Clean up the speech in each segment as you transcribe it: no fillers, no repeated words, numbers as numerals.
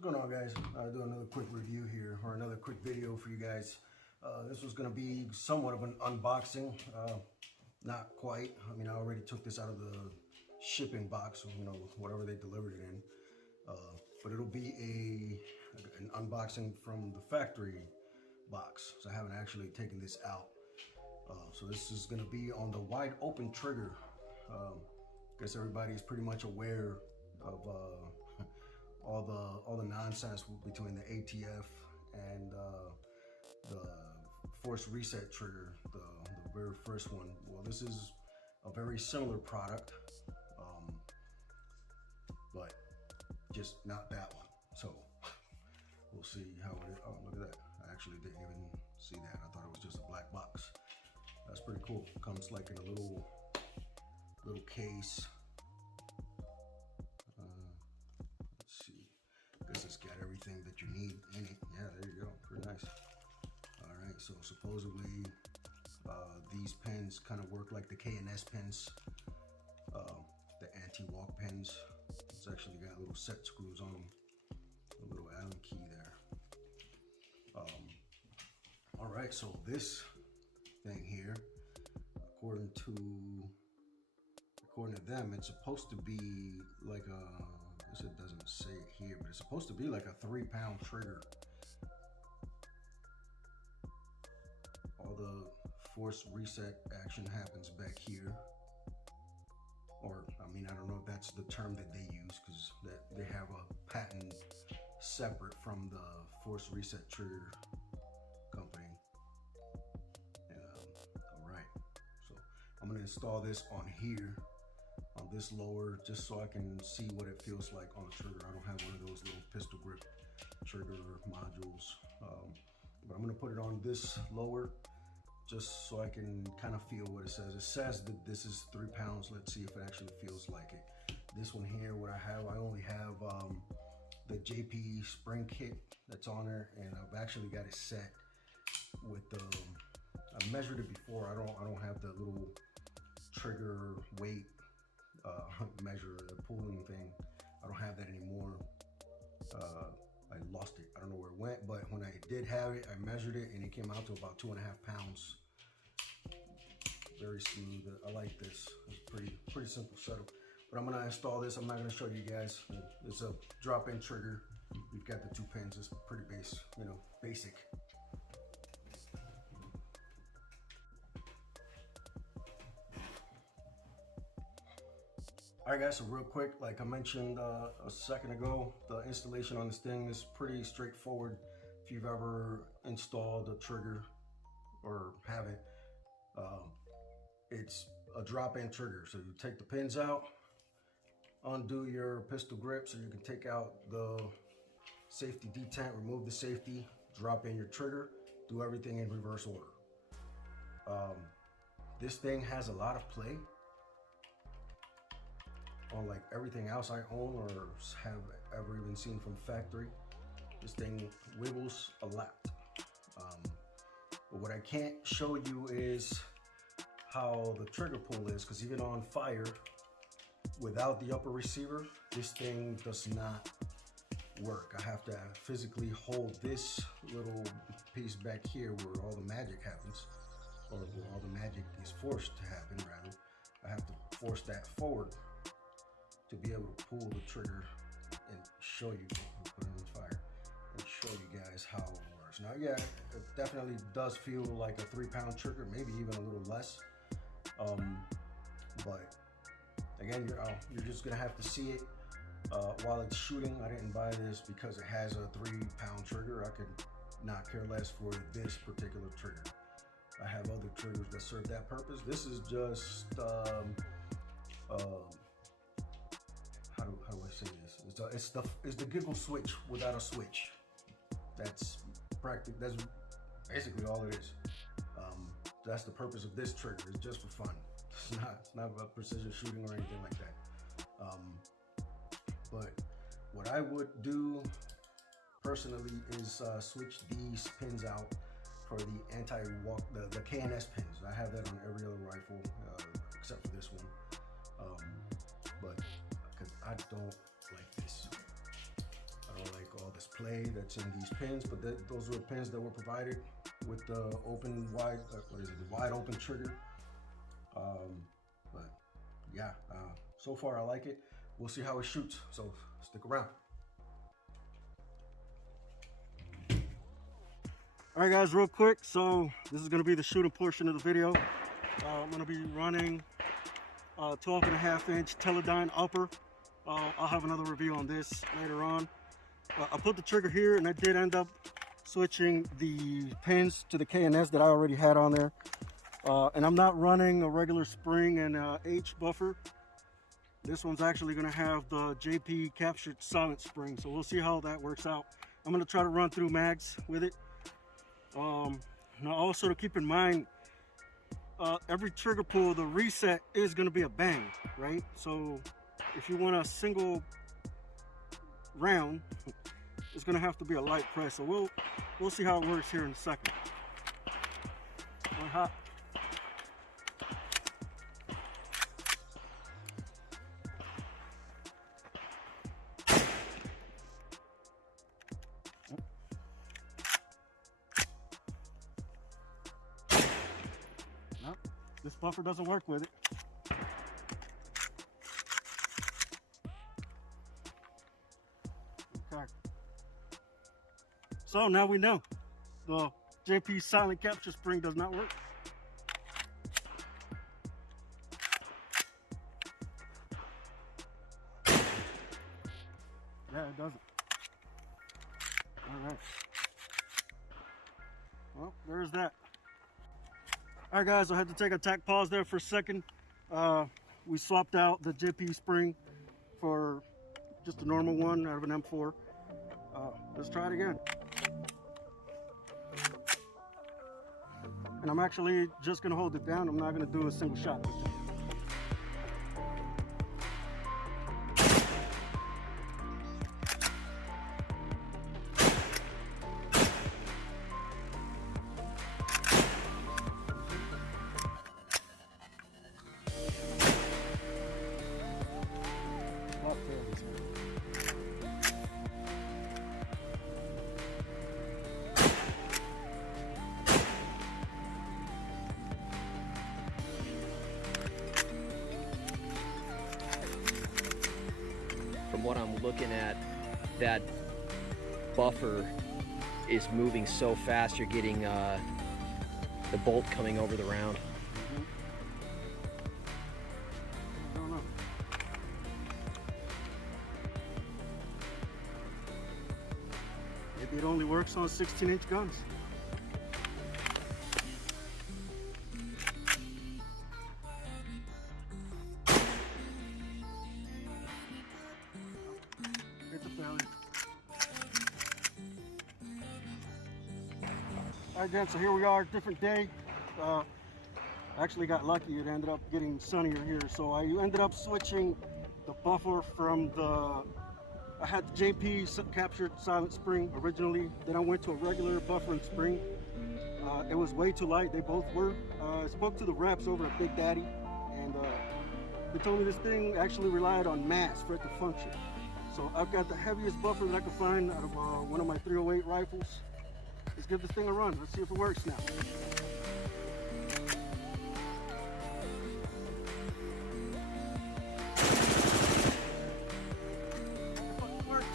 What's going on, guys? Do another quick review here, or another quick video for you guys. This was going to be somewhat of an unboxing. Not quite. I mean, I already took this out of the shipping box, you know, whatever they delivered it in. But it'll be an unboxing from the factory box. So I haven't actually taken this out. So this is going to be on the wide open trigger. Guess everybody's pretty much aware of all the nonsense between the ATF and the force reset trigger, the very first one. Well, this is a very similar product, but just not that one. So we'll see how it is. Oh, look at that. I actually didn't even see that. I thought it was just a black box. That's pretty cool. Comes like in a little case. Let's see. I guess it's got everything that you need in it. Yeah, there you go. Pretty nice. All right, so supposedly these pins kind of work like the K&S pins, the anti-walk pins. It's actually got little set screws on them, a little Allen key there. All right, so this thing here, according to them, it's supposed to be like I guess it doesn't say it here, but it's supposed to be like a 3-pound trigger. All the force reset action happens back here. Or, I mean, I don't know if that's the term that they use, because they have a patent separate from the force reset trigger company. All right, so I'm gonna install this on here, on this lower, just so I can see what it feels like on the trigger. I don't have one of those little pistol grip trigger modules, but I'm gonna put it on this lower just so I can kind of feel what it says. It says that this is 3 pounds. Let's see if it actually feels like it. This one here, what I only have the JP spring kit that's on there, and I've actually got it set with I measured it before. I don't have the little trigger weight measure, the pulling thing. I don't have that anymore. I lost it. I don't know where it went, but when I did have it, I measured it and it came out to about 2.5 pounds. Very smooth. I like this. It's pretty simple setup. But I'm gonna install this. I'm not gonna show you guys. It's a drop-in trigger. We've got the 2 pins. It's pretty basic. All right, guys, so real quick, like I mentioned a second ago, the installation on this thing is pretty straightforward. If you've ever installed a trigger or have it, it's a drop-in trigger. So you take the pins out, undo your pistol grip so you can take out the safety detent, remove the safety, drop in your trigger, do everything in reverse order. This thing has a lot of play on like everything else I own or have ever even seen from factory. This thing wiggles a lot. But what I can't show you is how the trigger pull is, because even on fire, without the upper receiver, this thing does not work. I have to physically hold this little piece back here where all the magic happens, or where all the magic is forced to happen, rather. I have to force that forward to be able to pull the trigger and show you, put it on fire, and show you guys how it works. Now, yeah, it definitely does feel like a 3-pound trigger, maybe even a little less. But again, you're just gonna have to see it while it's shooting. I didn't buy this because it has a 3-pound trigger. I could not care less for this particular trigger. I have other triggers that serve that purpose. This is just how do I say this? It's the giggle switch without a switch. That's basically all it is. That's the purpose of this trigger. It's just for fun. It's not about precision shooting or anything like that. But what I would do personally is switch these pins out for the anti-walk, the K&S pins. I have that on every other rifle except for this one. But because I don't like this. I don't like all play that's in these pins, but those were pins that were provided with the open wide, the wide open trigger. But yeah, so far I like it. We'll see how it shoots, so stick around. All right guys, real quick, so this is going to be the shooting portion of the video. I'm going to be running 12.5-inch Teledyne upper. I'll have another review on this later on. I put the trigger here, and I did end up switching the pins to the K&S that I already had on there. And I'm not running a regular spring and H buffer. This one's actually going to have the JP captured silent spring, so we'll see how that works out. I'm going to try to run through mags with it. Now also to keep in mind, every trigger pull, the reset is going to be a bang, right? So if you want a single round, it's going to have to be a light press. So we'll see how it works here in a second. Going hot. No, this buffer doesn't work with it. So now we know the JP silent capture spring does not work. Yeah, it doesn't. All right. Well, there's that. All right, guys, I had to take a tack pause there for a second. We swapped out the JP spring for just a normal one out of an M4. Let's try it again. And I'm actually just going to hold it down. I'm not going to do a single shot with it. From what I'm looking at, that buffer is moving so fast, you're getting the bolt coming over the round. I don't know. Maybe it only works on 16-inch guns. All right, gents, so here we are, different day. I actually got lucky. It ended up getting sunnier here. So I ended up switching the buffer from I had the JP captured silent spring originally. Then I went to a regular buffer and spring. It was way too light. They both were. I spoke to the reps over at Big Daddy, and they told me this thing actually relied on mass for it to function. So I've got the heaviest buffer that I could find out of one of my 308 rifles. Let's give this thing a run. Let's see if it works now. It works.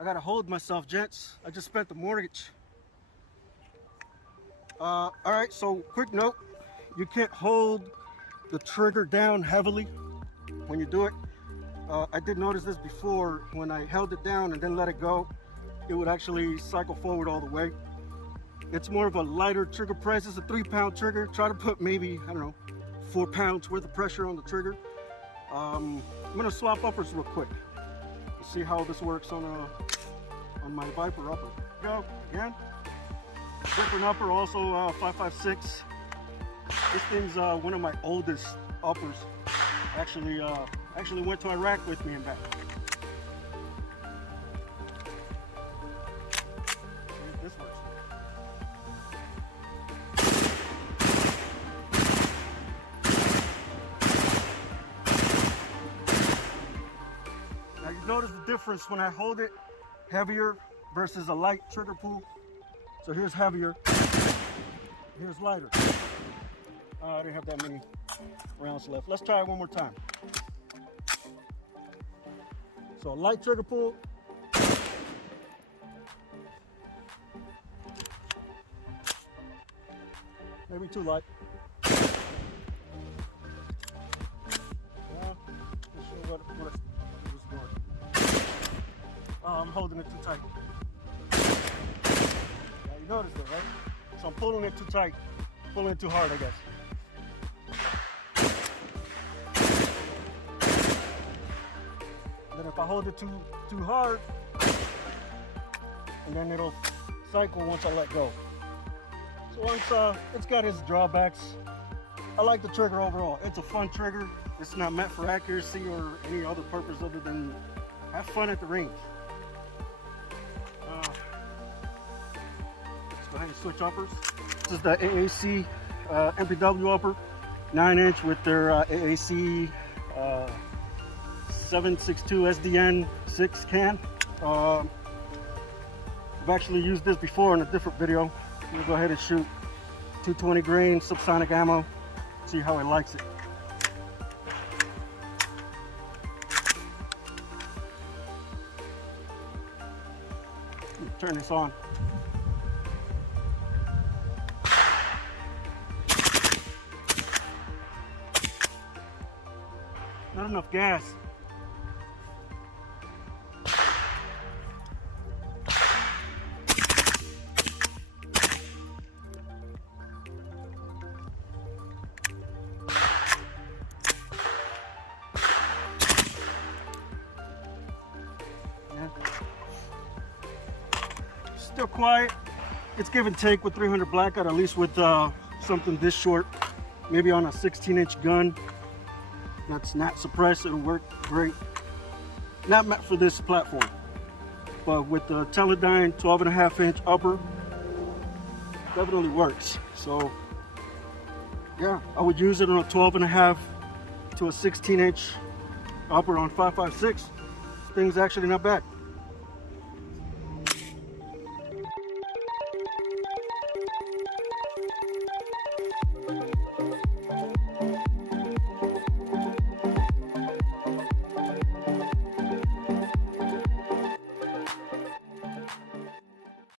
I gotta hold myself, gents. I just spent the mortgage. All right, so quick note, you can't hold the trigger down heavily when you do it. I did notice this before. When I held it down and then let it go, it would actually cycle forward all the way. It's more of a lighter trigger press. It's a 3-pound trigger. Try to put maybe, I don't know, 4 pounds worth of pressure on the trigger. I'm gonna swap uppers real quick. Let's see how this works on my Viper upper. Go again. Different upper, also 5.56. This thing's one of my oldest uppers. Actually, Actually went to Iraq with me and back. See if this works. Now you notice the difference when I hold it heavier versus a light trigger pull. So here's heavier, here's lighter. I didn't have that many rounds left. Let's try it one more time. So a light trigger pull. Maybe too light. Yeah, not sure what it's doing. Oh, I'm holding it too tight. Yeah, you noticed it, right? So I'm pulling it too tight, pulling it too hard, I guess. Then if I hold it too hard, and then it'll cycle once I let go. So once it's got its drawbacks, I like the trigger overall. It's a fun trigger. It's not meant for accuracy or any other purpose other than have fun at the range. Let's go ahead and switch uppers. This is the AAC MPW upper, 9-inch with their AAC 762 SDN 6 can. I've actually used this before in a different video. We'll go ahead and shoot 220 grain subsonic ammo, see how it likes it. Turn this on. Not enough gas. Still quiet. It's give and take with 300 blackout, at least with something this short. Maybe on a 16-inch gun that's not suppressed, it'll work great. Not meant for this platform, but with the Teledyne 12.5-inch upper, definitely works. So yeah, I would use it on a 12.5 to a 16-inch upper on 5.56. This thing's actually not bad.